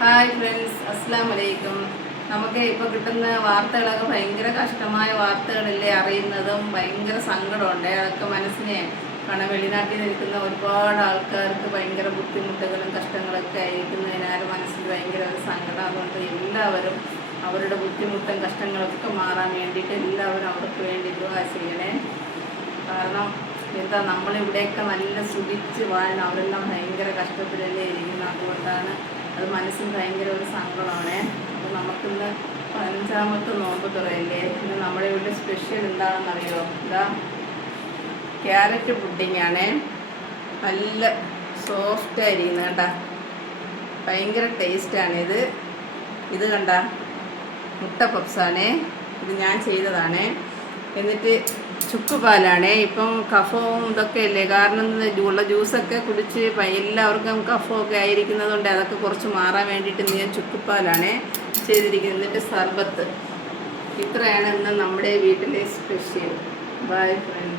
Hi friends, അസ്സലാമു അലൈക്കും. നമുക്ക് ഇപ്പോൾ കിട്ടുന്ന വാർത്തകളൊക്കെ ഭയങ്കര കഷ്ടമായ വാർത്തകളല്ലേ അറിയുന്നതും. ഭയങ്കര സങ്കടമുണ്ട്. അതൊക്കെ മനസ്സിനെ കാരണം വെളിനാട്ടിൽ നിൽക്കുന്ന ഒരുപാട് ആൾക്കാർക്ക് ഭയങ്കര ബുദ്ധിമുട്ടുകളും കഷ്ടങ്ങളൊക്കെ ആയിരിക്കുന്നതിനാൽ മനസ്സിൽ ഭയങ്കര ഒരു സങ്കടം. അതുകൊണ്ട് എല്ലാവരും അവരുടെ ബുദ്ധിമുട്ടും കഷ്ടങ്ങളൊക്കെ മാറാൻ വേണ്ടിയിട്ട് എല്ലാവരും അവർക്ക് വേണ്ടി ദുആ ചെയ്യണേ. കാരണം എന്താ, നമ്മളിവിടെയൊക്കെ നല്ല സുഖിച്ച് വാഴണം. അവരെല്ലാം ഭയങ്കര കഷ്ടത്തിലല്ലേ ഇരിക്കുന്നത്. അതുകൊണ്ടാണ് അത് മനസ്സിന് ഭയങ്കര ഒരു സങ്കടമാണ്. അപ്പോൾ നമുക്കിന്ന് 15ാമത്തെ നോമ്പ് തുറയല്ലേ. ഇന്ന് നമ്മുടെ ഇവിടെ സ്പെഷ്യൽ എന്താണെന്നറിയോ? ഇതാ ക്യാരറ്റ് പുഡിങ്ങാണ്. നല്ല സോഫ്റ്റായിരിക്കുന്നത് കേട്ടാ, ഭയങ്കര ടേസ്റ്റാണ്. ഇത് കണ്ട മുട്ട പപ്സാണ്. ഇത് ഞാൻ ചെയ്തതാണ്. എന്നിട്ട് ചുക്കുപാലാണ്. ഇപ്പം കഫവും ഇതൊക്കെ അല്ലേ, കാരണം ഉള്ള ജ്യൂസൊക്കെ കുടിച്ച് എല്ലാവർക്കും കഫമൊക്കെ ആയിരിക്കുന്നതുകൊണ്ട് അതൊക്കെ കുറച്ച് മാറാൻ വേണ്ടിയിട്ട് ഞാൻ ചുക്കുപാലാണ് ചെയ്തിരിക്കുന്നത്. എന്നിട്ട് സർബത്ത്. ഇത്രയാണ് ഇന്ന് നമ്മുടെ വീട്ടിലെ സ്പെഷ്യൽ. By front.